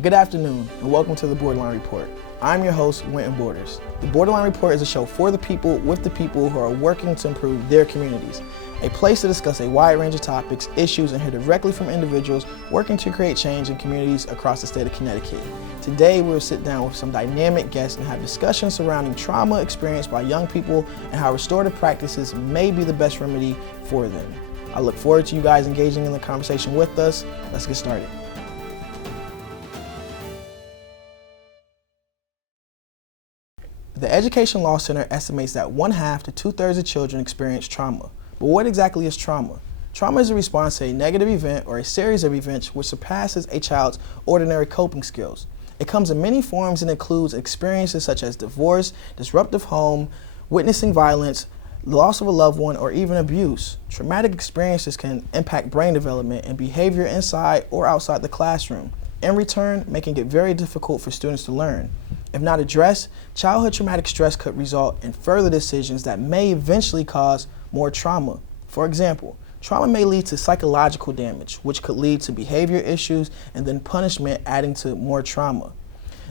Good afternoon, and welcome to the Borderline Report. I'm your host, Wynton Borders. The Borderline Report is a show for the people, with the people who are working to improve their communities. A place to discuss a wide range of topics, issues, and hear directly from individuals working to create change in communities across the state of Connecticut. Today, we'll sit down with some dynamic guests and have discussions surrounding trauma experienced by young people and how restorative practices may be the best remedy for them. I look forward to you guys engaging in the conversation with us. Let's get started. The Education Law Center estimates that 1/2 to 2/3 of children experience trauma. But what exactly is trauma? Trauma is a response to a negative event or a series of events which surpasses a child's ordinary coping skills. It comes in many forms and includes experiences such as divorce, disruptive home, witnessing violence, loss of a loved one, or even abuse. Traumatic experiences can impact brain development and behavior inside or outside the classroom, in return making it very difficult for students to learn. If not addressed, childhood traumatic stress could result in further decisions that may eventually cause more trauma. For example, trauma may lead to psychological damage, which could lead to behavior issues and then punishment, adding to more trauma.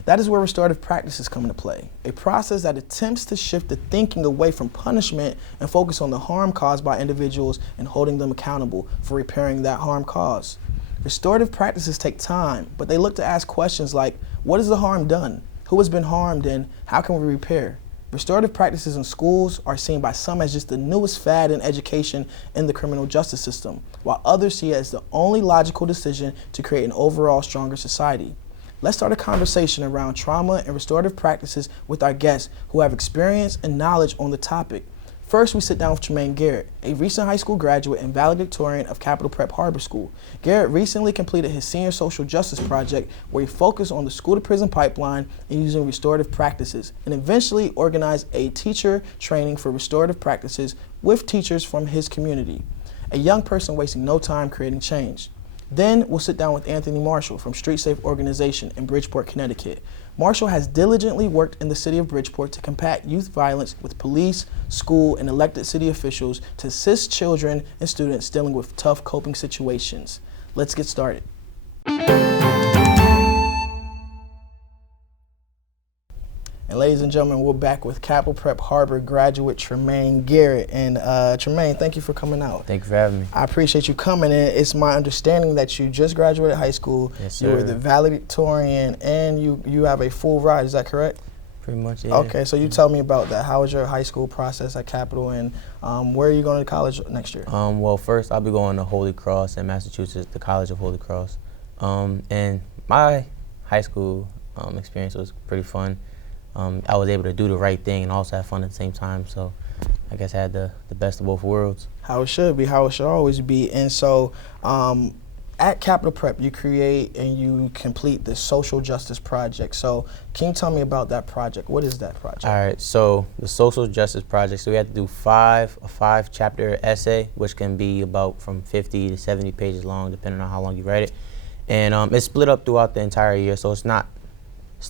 That is where restorative practices come into play, a process that attempts to shift the thinking away from punishment and focus on the harm caused by individuals and holding them accountable for repairing that harm caused. Restorative practices take time, but they look to ask questions like, what is the harm done? Who has been harmed, and how can we repair? Restorative practices in schools are seen by some as just the newest fad in education in the criminal justice system, while others see it as the only logical decision to create an overall stronger society. Let's start a conversation around trauma and restorative practices with our guests who have experience and knowledge on the topic. First, we sit down with Tremaine Garrett, a recent high school graduate and valedictorian of Capital Prep Harbor School. Garrett recently completed his senior social justice project where he focused on the school-to-prison pipeline and using restorative practices, and eventually organized a teacher training for restorative practices with teachers from his community. A young person wasting no time creating change. Then we'll sit down with Anthony Marshall from Street Safe Organization in Bridgeport, Connecticut. Marshall has diligently worked in the city of Bridgeport to combat youth violence with police, school, and elected city officials to assist children and students dealing with tough coping situations. Let's get started. And ladies and gentlemen, we're back with Capital Prep Harbor graduate Tremaine Garrett. And Tremaine, thank you for coming out. Thank you for having me. I appreciate you coming in. It's my understanding that you just graduated high school. Yes, sir. You were the valedictorian, and you have a full ride. Is that correct? Pretty much, yeah. Okay, so you tell me about that. How was your high school process at Capital, and where are you going to college next year? Well, first I'll be going to Holy Cross in Massachusetts, the College of Holy Cross. And my high school experience was pretty fun. I was able to do the right thing and also have fun at the same time, so I guess I had the best of both worlds. How it should be, how it should always be. And so at Capital Prep, you create and you complete the social justice project. So can you tell me about that project? What is that project? All right, so the social justice project, so we had to do a five-chapter essay, which can be about from 50 to 70 pages long, depending on how long you write it. And it's split up throughout the entire year, so it's not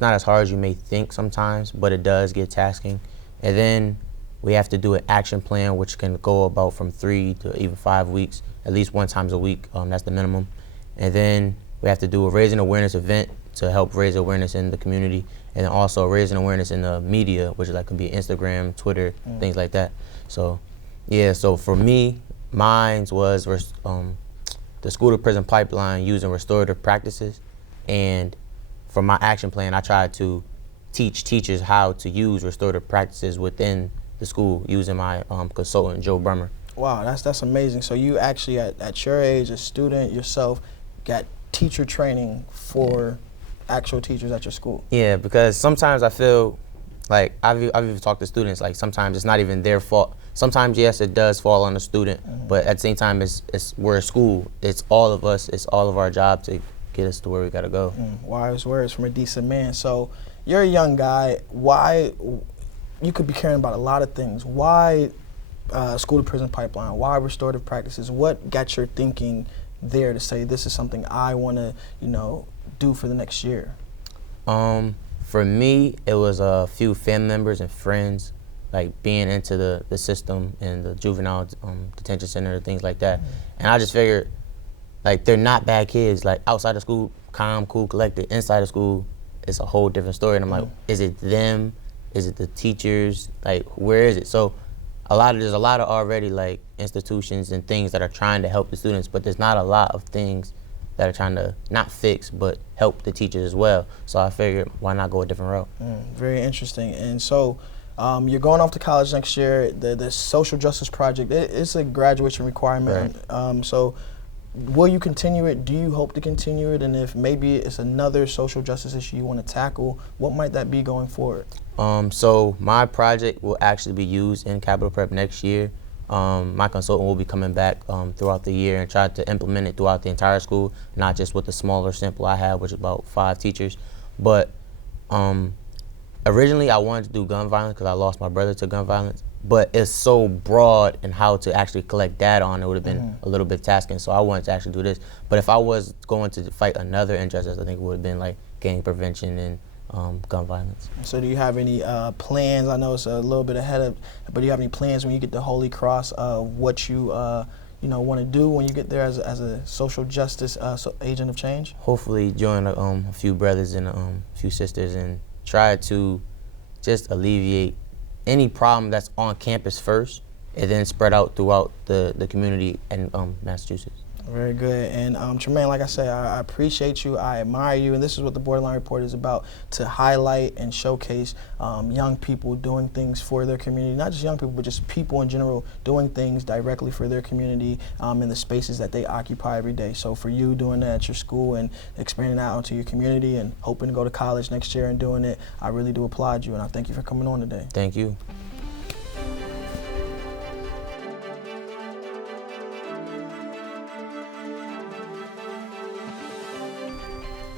as hard as you may think sometimes, but it does get tasking. And then we have to do an action plan, which can go about from 3 to even 5 weeks, at least one time a week. That's the minimum. And then we have to do a raising awareness event to help raise awareness in the community, and then also raising awareness in the media, which could be Instagram, Twitter, things like that. So, yeah. So for me, mine was the school to prison pipeline using restorative practices, and for my action plan, I tried to teach teachers how to use restorative practices within the school using my consultant, Joe Brummer. Wow, that's amazing. So you actually, at your age, a student yourself, got teacher training for actual teachers at your school. Yeah, because sometimes I feel like I've even talked to students, like sometimes it's not even their fault. Sometimes, yes, it does fall on the student, but at the same time, we're a school. It's all of us. It's all of our job to get us to where we gotta go. Wise words from a decent man. So you're a young guy. Why, you could be caring about a lot of things. Why school to prison pipeline? Why restorative practices? What got your thinking there to say this is something I want to, do for the next year? For me, it was a few family members and friends, like being into the system and the juvenile detention center, things like that. And I just figured, like, they're not bad kids. Like, outside of school, calm, cool, collected. Inside of school, it's a whole different story. And I'm like, is it them? Is it the teachers? Like, where is it? So there's a lot of already like institutions and things that are trying to help the students, but there's not a lot of things that are trying to not fix, but help the teachers as well. So I figured, why not go a different route? Very interesting. And so you're going off to college next year. The social justice project, it's a graduation requirement. Right. So will you continue it? Do you hope to continue it? And if maybe it's another social justice issue you want to tackle, what might that be going forward? So my project will actually be used in Capital Prep next year. My consultant will be coming back throughout the year and try to implement it throughout the entire school, not just with the smaller sample I have, which is about 5 teachers. But originally I wanted to do gun violence because I lost my brother to gun violence, but it's so broad in how to actually collect data on it would have been a little bit tasking, so I wanted to actually do this. But if I was going to fight another injustice, I think it would have been like gang prevention and gun violence. So do you have any plans? I know it's a little bit ahead of, but do you have any plans when you get the Holy Cross of what you want to do when you get there as a social justice agent of change? Hopefully join a few brothers and a few sisters and try to just alleviate any problem that's on campus first and then spread out throughout the community in Massachusetts. Very good. And Tremaine, like I said, I appreciate you, I admire you, and this is what the Borderline Report is about, to highlight and showcase young people doing things for their community, not just young people, but just people in general doing things directly for their community in the spaces that they occupy every day. So for you doing that at your school and expanding out onto your community and hoping to go to college next year and doing it, I really do applaud you, and I thank you for coming on today. Thank you.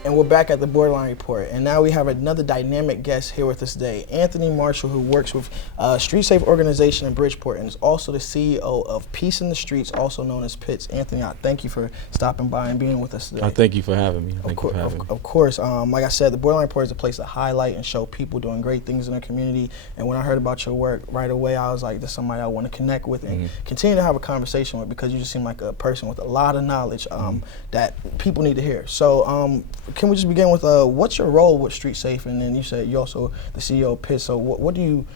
And we're back at the Borderline Report, and now we have another dynamic guest here with us today, Anthony Marshall, who works with Street Safe organization in Bridgeport and is also the CEO of Peace in the Streets, also known as PITS. Anthony, I thank you for stopping by and being with us today. Thank you for having me. Of course. Like I said, the Borderline Report is a place to highlight and show people doing great things in their community. And when I heard about your work right away, I was like, this is somebody I want to connect with and continue to have a conversation with, because you just seem like a person with a lot of knowledge that people need to hear. So can we just begin with what's your role with Street Safe? And then you said you're also the CEO of PITS. So what do you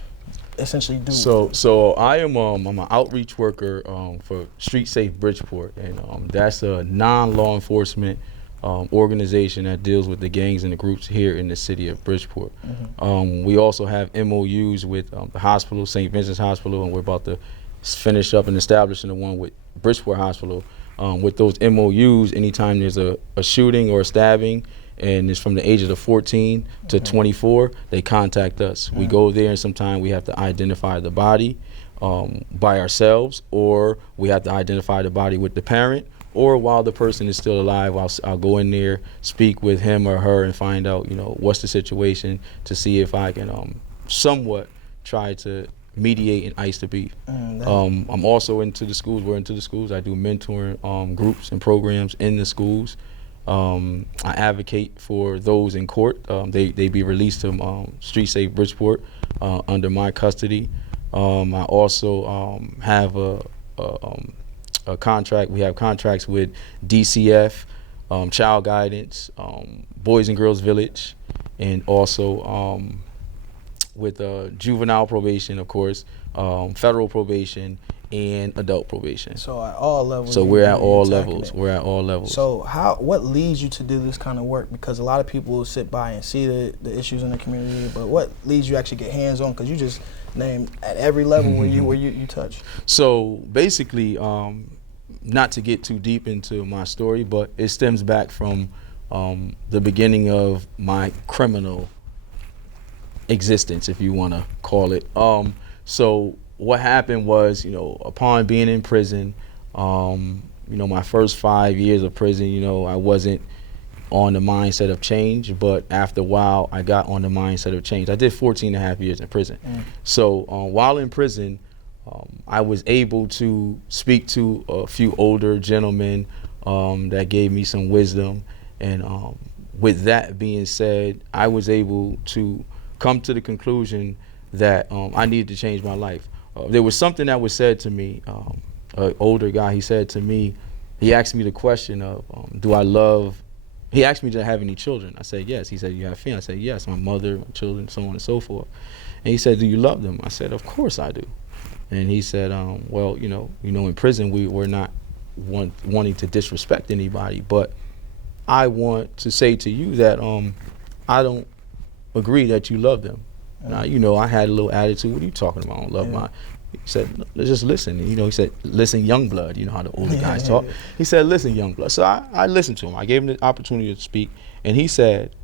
essentially do? So I am I'm an outreach worker for Street Safe Bridgeport, and that's a non-law enforcement organization that deals with the gangs and the groups here in the city of Bridgeport. We also have MOUs with the hospital, St. Vincent's Hospital, and we're about to finish up and establishing the one with Bridgeport Hospital. With those MOUs, anytime there's a shooting or a stabbing, and it's from the ages of 14 to 24, they contact us. We go there, and sometimes we have to identify the body by ourselves, or we have to identify the body with the parent, or while the person is still alive, I'll go in there, speak with him or her, and find out, what's the situation, to see if I can somewhat try to mediate and ice the beef. I'm also into the schools. We're into the schools. I do mentoring groups and programs in the schools. I advocate for those in court. They be released to Street Safe Bridgeport under my custody. I also have a contract. We have contracts with DCF, Child Guidance, Boys and Girls Village, and also with juvenile probation, of course, federal probation, and adult probation. So at all levels. So we're at all levels. We're at all levels. So what leads you to do this kind of work? Because a lot of people will sit by and see the issues in the community, but what leads you to actually get hands on? Because you just named at every level where you touch. So basically, not to get too deep into my story, but it stems back from the beginning of my criminal existence, if you want to call it. So what happened was, upon being in prison, my first 5 years of prison, I wasn't on the mindset of change, but after a while, I got on the mindset of change. I did 14 and a half years in prison. So while in prison, I was able to speak to a few older gentlemen that gave me some wisdom. And with that being said, I was able to come to the conclusion that I needed to change my life. There was something that was said to me, an older guy, he said to me, he asked me the question of, do I love he asked me, did I have any children? I said, yes. He said, you have family? I said, yes, my mother, my children, so on and so forth. And he said, do you love them? I said, of course I do. And he said, well, you know, in prison we're not wanting to disrespect anybody, but I want to say to you that I don't agree that you love them. Now, you know, I had a little attitude. What are you talking about? I don't love my. He said, just listen. You know, he said, listen, young blood. You know how the older guys talk. He said, listen, young blood. So I listened to him. I gave him the opportunity to speak. And he said,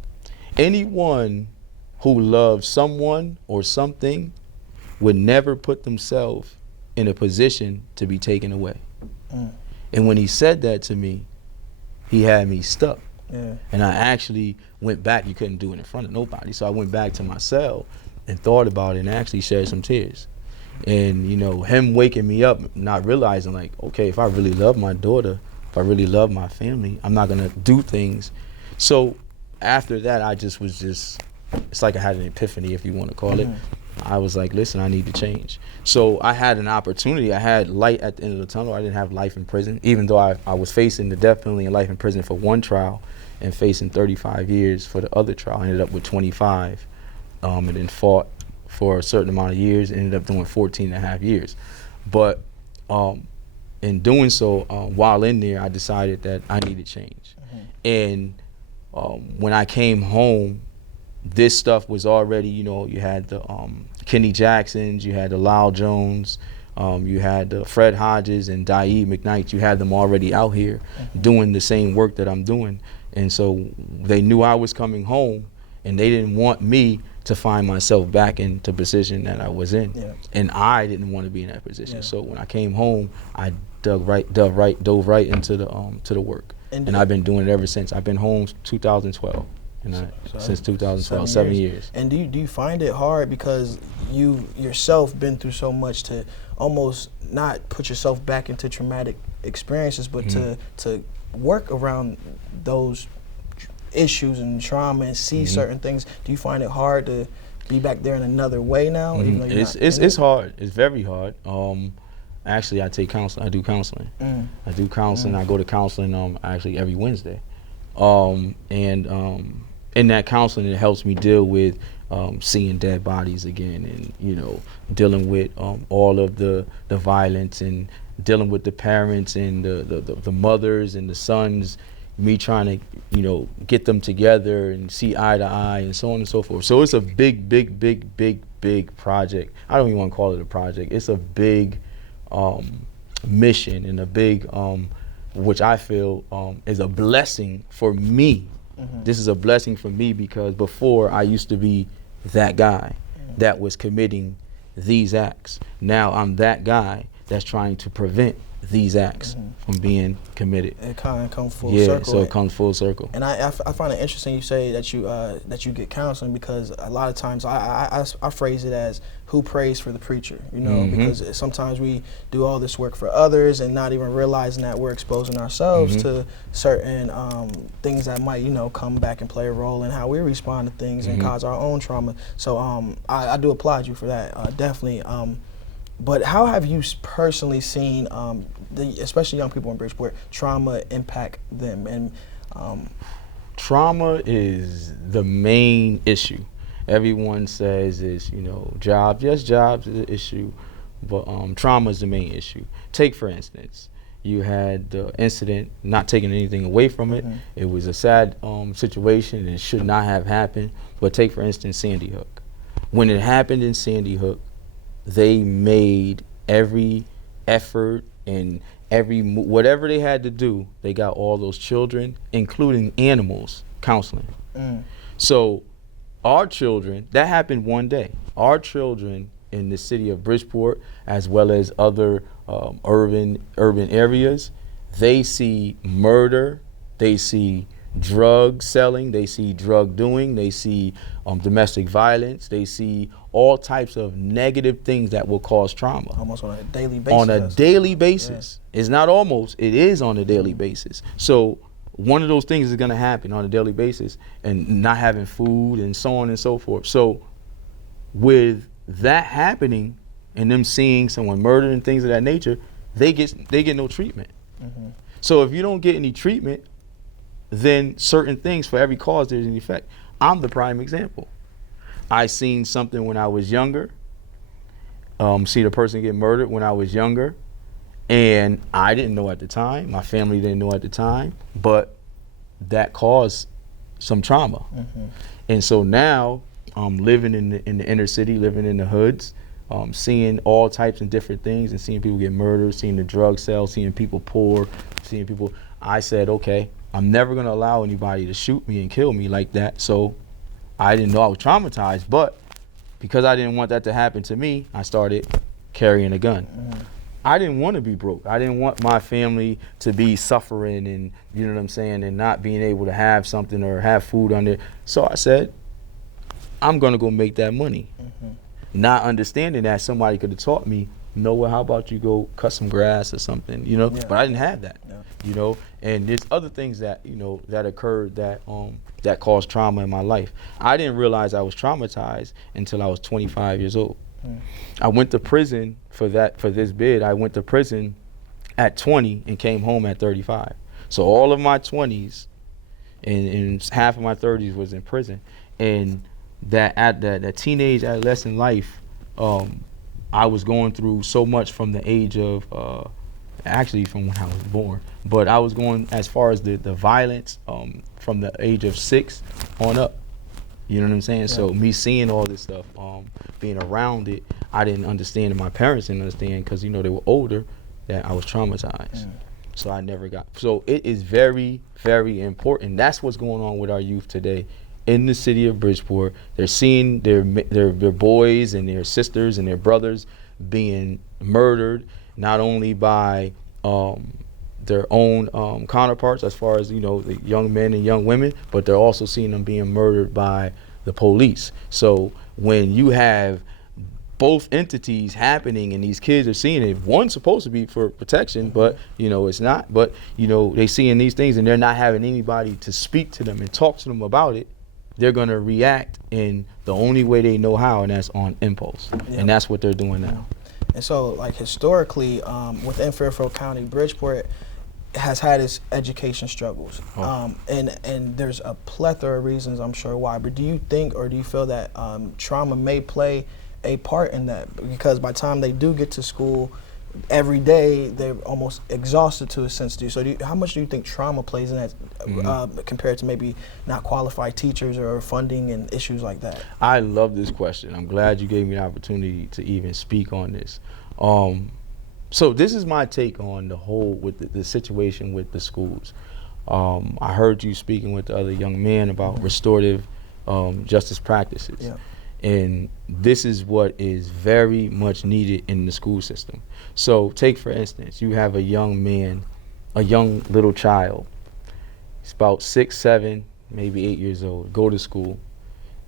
anyone who loves someone or something would never put themselves in a position to be taken away. And when he said that to me, he had me stuck. And I actually went back. You couldn't do it in front of nobody. So I went back to my cell and thought about it and actually shed some tears. And, you know, him waking me up, not realizing, like, okay, if I really love my daughter, if I really love my family, I'm not going to do things. So after that, I just was it's like I had an epiphany, if you want to call it. I was like, listen, I need to change. So I had an opportunity. I had light at the end of the tunnel. I didn't have life in prison, even though I was facing the death penalty and life in prison for one trial and facing 35 years for the other trial. I ended up with 25 and then fought for a certain amount of years, ended up doing 14 and a half years. But in doing so, while in there, I decided that I needed change. And when I came home, this stuff was already, you know, you had the Kenny Jacksons, you had the Lyle Jones, you had the Fred Hodges and Daeed McKnight. You had them already out here doing the same work that I'm doing. And so they knew I was coming home, and they didn't want me to find myself back into the position that I was in. And I didn't want to be in that position. So when I came home, I dove right into the work. And I've been doing it ever since. I've been home 2012. Since 2012, 7 years. And do you find it hard because you yourself been through so much to almost not put yourself back into traumatic experiences, but to work around those issues and trauma and see certain things? Do you find it hard to be back there in another way now? Even though it's hard. It's very hard. Actually, I take counseling. I do counseling. I do counseling. I go to counseling actually every Wednesday. In that counseling, it helps me deal with seeing dead bodies again, and, you know, dealing with all of the violence, and dealing with the parents and the mothers and the sons, me trying to, you know, get them together and see eye to eye and so on and so forth. So it's a big project. I don't even want to call it a project. It's a big mission, and a big, which I feel is a blessing for me. This is a blessing for me, because before I used to be that guy that was committing these acts. Now I'm that guy that's trying to prevent these acts from being committed. It kind of comes full circle. Yeah, so it comes full circle. And I find it interesting you say that you get counseling, because a lot of times I phrase it as, who prays for the preacher, you know, because sometimes we do all this work for others and not even realizing that we're exposing ourselves to certain things that might, you know, come back and play a role in how we respond to things and cause our own trauma. So I do applaud you for that, definitely. But how have you personally seen, especially young people in Bridgeport, trauma impact them? And trauma is the main issue. Everyone says it's, you know, jobs. Yes, jobs is an issue, but trauma is the main issue. Take, for instance, you had the incident, not taking anything away from it. It was a sad situation, and it should not have happened. But take, for instance, Sandy Hook. When it happened in Sandy Hook, they made every effort and whatever they had to do. They got all those children, including animals, counseling. So our children, that happened one day. Our children in the city of Bridgeport, as well as other urban areas, they see murder, they see drug selling, they see drug doing, they see domestic violence, they see all types of negative things that will cause trauma. Almost on a daily basis. On a daily basis. Yeah. It's not almost, it is on a daily basis. So one of those things is gonna happen on a daily basis, and not having food and so on and so forth. So with that happening and them seeing someone murdered and things of that nature, they get no treatment. So if you don't get any treatment, then certain things, for every cause, there's an effect. I'm the prime example. I seen something when I was younger, see the person get murdered when I was younger, and I didn't know at the time, my family didn't know at the time, but that caused some trauma. And so now I'm living in the inner city, living in the hoods, seeing all types of different things and seeing people get murdered, seeing the drug sales, seeing people poor, seeing people. I said, okay, I'm never gonna allow anybody to shoot me and kill me like that. So I didn't know I was traumatized, but because I didn't want that to happen to me, I started carrying a gun. I didn't want to be broke. I didn't want my family to be suffering and, you know what I'm saying, and not being able to have something or have food on there. So I said, I'm gonna go make that money. Not understanding that somebody could have taught me, well, how about you go cut some grass or something, you know? Yeah. But I didn't have that, you know? And there's other things that, you know, that occurred that that caused trauma in my life. I didn't realize I was traumatized until I was 25 years old. I went to prison for this bid. I went to prison at 20 and came home at 35. So all of my 20s and half of my 30s was in prison. And that teenage adolescent life, I was going through so much from the age of, actually from when I was born, but I was going as far as the violence from the age of 6 on up. You know what I'm saying? Yeah. So me seeing all this stuff, being around it, I didn't understand, and my parents didn't understand because, you know, they were older, that I was traumatized. So I never got. So it is very, very important. That's what's going on with our youth today in the city of Bridgeport. They're seeing their boys and their sisters and their brothers being murdered, not only by their own counterparts as far as, you know, the young men and young women, but they're also seeing them being murdered by the police. So when you have both entities happening and these kids are seeing it, one's supposed to be for protection, but, you know, it's not. But, you know, they seeing these things and they're not having anybody to speak to them and talk to them about it. They're going to react in the only way they know how, and that's on impulse. And that's what they're doing now. And so, like, historically, within Fairfield County, Bridgeport has had its education struggles. And there's a plethora of reasons, I'm sure, why. But do you think, or do you feel that trauma may play a part in that? Because by the time they do get to school, every day they're almost exhausted to a sense. So how much do you think trauma plays in that compared to maybe not qualified teachers or funding and issues like that? I love this question. I'm glad you gave me the opportunity to even speak on this. So this is my take on the whole with the situation with the schools. I heard you speaking with the other young man about restorative justice practices. Yeah. And this is what is very much needed in the school system. So take, for instance, you have a young man, a young little child. He's about 6, 7, maybe 8 years old, go to school.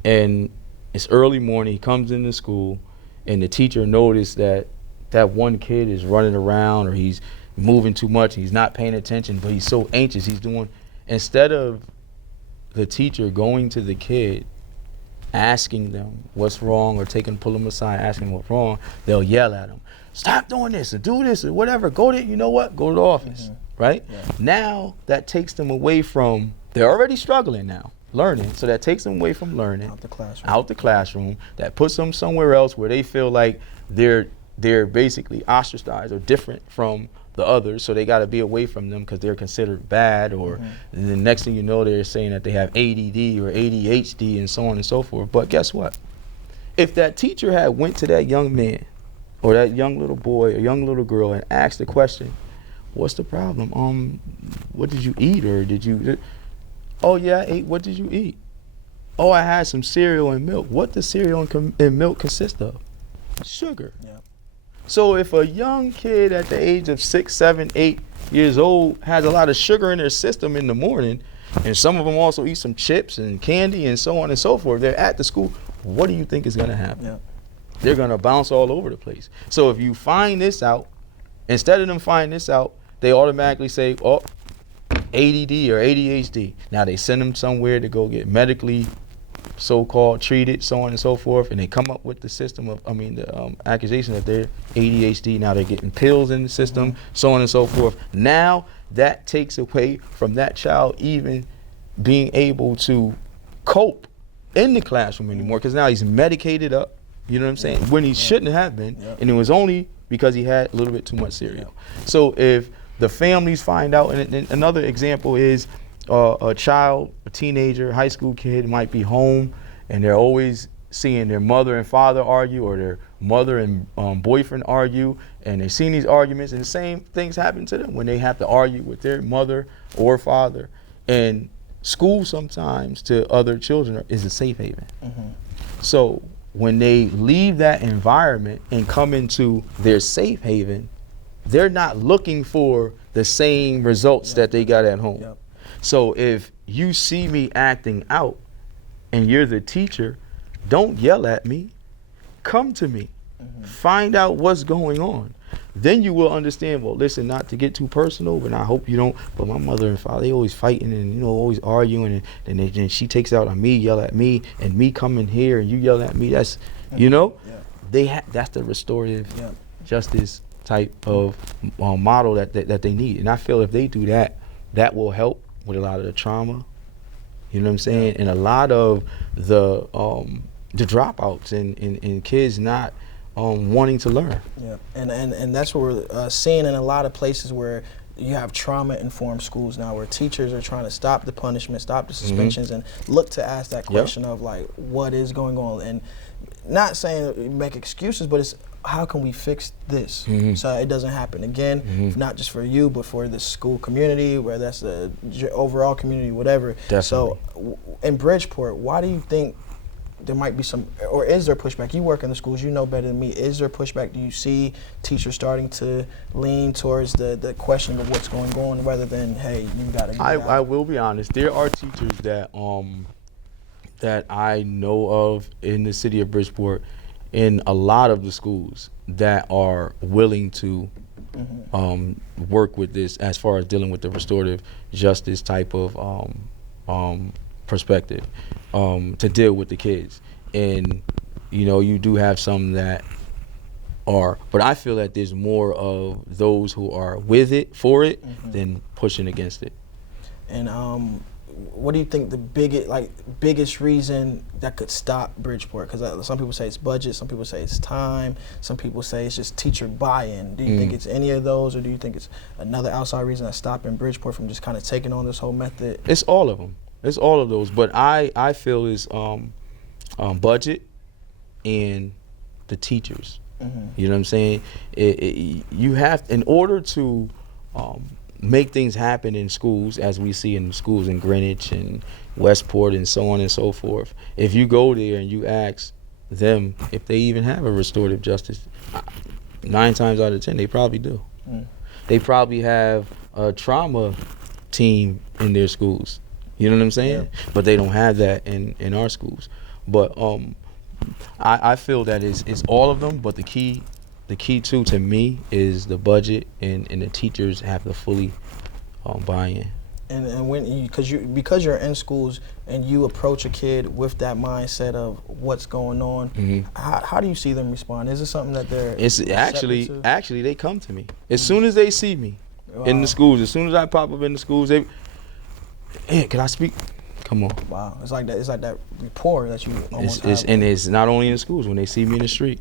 And it's early morning, he comes into school, and the teacher noticed that one kid is running around or he's moving too much, he's not paying attention, but he's so anxious, instead of the teacher going to the kid, asking them what's wrong or pull them aside, asking what's wrong, they'll yell at them, stop doing this or do this or whatever, go to the office, right? Yeah. Now that takes them away from, they're already struggling now, learning, so that takes them away from learning, out the classroom, that puts them somewhere else where they feel like they're basically ostracized or different from the others, so they got to be away from them because they're considered bad, or the next thing you know, they're saying that they have ADD or ADHD and so on and so forth. But guess what? If that teacher had went to that young man or that young little boy or young little girl and asked the question, what's the problem? What did you eat, or did you, oh yeah, I ate, what did you eat? Oh, I had some cereal and milk. What does cereal and milk consist of? Sugar. Yeah. So if a young kid at the age of 6, 7, 8 years old has a lot of sugar in their system in the morning, and some of them also eat some chips and candy and so on and so forth, they're at the school, what do you think is going to happen? Yeah. They're going to bounce all over the place. So if you find this out, instead of them finding this out, they automatically say, oh, ADD or ADHD. Now they send them somewhere to go get medically so-called treated, so on and so forth, and they come up with the system of, the accusation that they're ADHD. Now they're getting pills in the system, so on and so forth. Now that takes away from that child even being able to cope in the classroom anymore, because now he's medicated up, you know what I'm saying, when he shouldn't have been, and it was only because he had a little bit too much cereal. So if the families find out, and another example is a child, a teenager, high school kid might be home and they're always seeing their mother and father argue, or their mother and boyfriend argue, and they've seen these arguments, and the same things happen to them when they have to argue with their mother or father. And school sometimes to other children is a safe haven. So when they leave that environment and come into their safe haven, they're not looking for the same results that they got at home. So if you see me acting out and you're the teacher, don't yell at me. Come to me. Find out what's going on. Then you will understand, well, listen, not to get too personal, but I hope you don't, but my mother and father, they always fighting and, you know, always arguing, and then she takes out on me, yell at me, and me coming here and you yell at me. That's, you know, that's the restorative justice type of model that they need. And I feel if they do that, that will help with a lot of the trauma, you know what I'm saying, and a lot of the dropouts and kids not wanting to learn. And that's what we're seeing in a lot of places where you have trauma-informed schools now, where teachers are trying to stop the punishment, stop the suspensions, and look to ask that question of, like, what is going on? And not saying make excuses, but it's how can we fix this so it doesn't happen again, not just for you, but for the school community, where that's the overall community, whatever. Definitely. So in Bridgeport, why do you think there might be some, or is there pushback? You work in the schools, you know better than me. Is there pushback? Do you see teachers starting to lean towards the question of what's going on, rather than, hey, you gotta get out? I will be honest, there are teachers that that I know of in the city of Bridgeport, in a lot of the schools, that are willing to work with this as far as dealing with the restorative justice type of perspective, to deal with the kids. And you know, you do have some that are, but I feel that there's more of those who are with it, for it, than pushing against it. And what do you think the biggest reason that could stop Bridgeport? Because some people say it's budget, some people say it's time, some people say it's just teacher buy-in. Do you think it's any of those, or do you think it's another outside reason that's stopping Bridgeport from just kind of taking on this whole method? It's all of them. It's all of those. But I feel it's budget and the teachers. You know what I'm saying? You have, in order to make things happen in schools, as we see in schools in Greenwich and Westport and so on and so forth, if you go there and you ask them if they even have a restorative justice, 9 times out of 10 they probably do. They probably have a trauma team in their schools, you know what I'm saying? But they don't have that in our schools. But I feel that it's all of them, but the key too, to me, is the budget, and the teachers have to fully buy in. And when because you're in schools and you approach a kid with that mindset of what's going on, how do you see them respond? Is it something that they're actually they come to me as soon as they see me in the schools. As soon as I pop up in the schools, they, hey, can I speak? Come on. Wow, it's like that rapport that you almost have. And it's not only in the schools. When they see me in the street,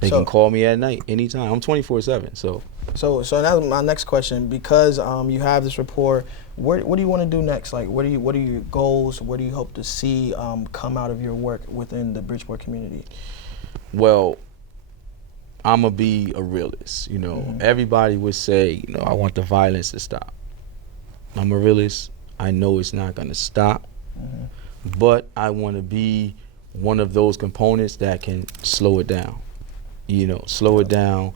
they can call me at night, anytime. I'm 24/7. So now my next question, because you have this rapport, what do you want to do next? Like, what are your goals? What do you hope to see come out of your work within the Bridgeport community? Well, I'm gonna be a realist. You know, everybody would say, you know, I want the violence to stop. I'm a realist. I know it's not gonna stop, but I want to be one of those components that can slow it down. You know, slow it down,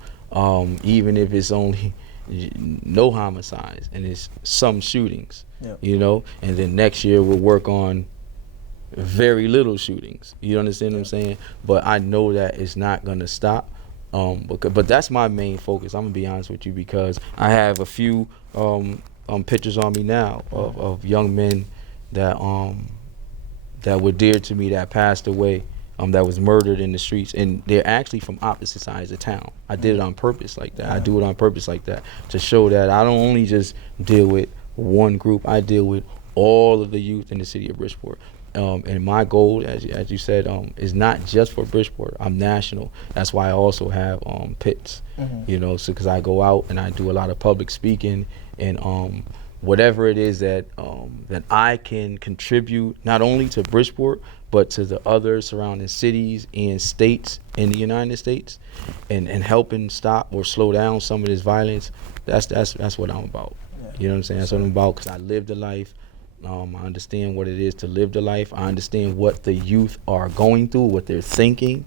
even if it's only no homicides and it's some shootings, you know, and then next year we'll work on very little shootings. You understand what I'm saying? But I know that it's not gonna stop. But that's my main focus. I'm gonna be honest with you, because I have a few pictures on me now of young men that were dear to me, that passed away, that was murdered in the streets, and they're actually from opposite sides of town. I did it on purpose like that. I do it on purpose like that, to show that I don't only just deal with one group, I deal with all of the youth in the city of Bridgeport. And my goal, as you said, is not just for Bridgeport. I'm national. That's why I also have pits, so because I go out and I do a lot of public speaking and whatever it is that I can contribute not only to Bridgeport but to the other surrounding cities and states in the United States, and helping stop or slow down some of this violence. That's what I'm about. Yeah. You know what I'm saying? That's what I'm about, because I lived the life. I understand what it is to live the life. I understand what the youth are going through, what they're thinking.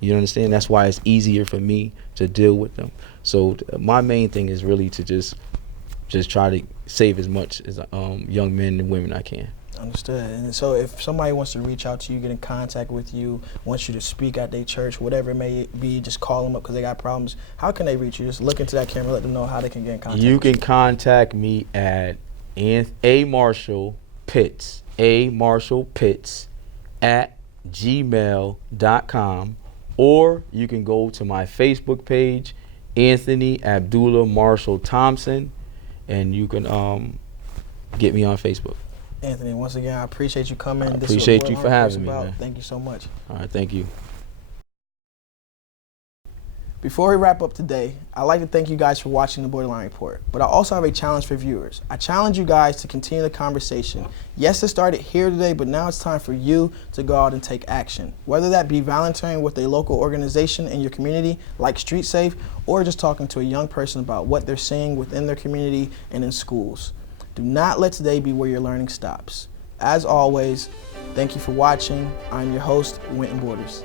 You understand? That's why it's easier for me to deal with them. So my main thing is really to just try to save as much as young men and women I can. Understood. And so if somebody wants to reach out to you, get in contact with you, wants you to speak at their church, whatever it may be, just call them up because they got problems. How can they reach you? Just look into that camera, let them know how they can get in contact. You can contact me at amarshallpitts at gmail.com, or you can go to my Facebook page, Anthony Abdullah Marshall Thompson, and you can get me on Facebook. Anthony, once again, I appreciate you coming. I appreciate you for having me, man. Thank you so much. All right, thank you. Before we wrap up today, I'd like to thank you guys for watching the Borderline Report, but I also have a challenge for viewers. I challenge you guys to continue the conversation. Yes, it started here today, but now it's time for you to go out and take action. Whether that be volunteering with a local organization in your community, like Street Safe, or just talking to a young person about what they're seeing within their community and in schools. Do not let today be where your learning stops. As always, thank you for watching. I'm your host, Wynton Borders.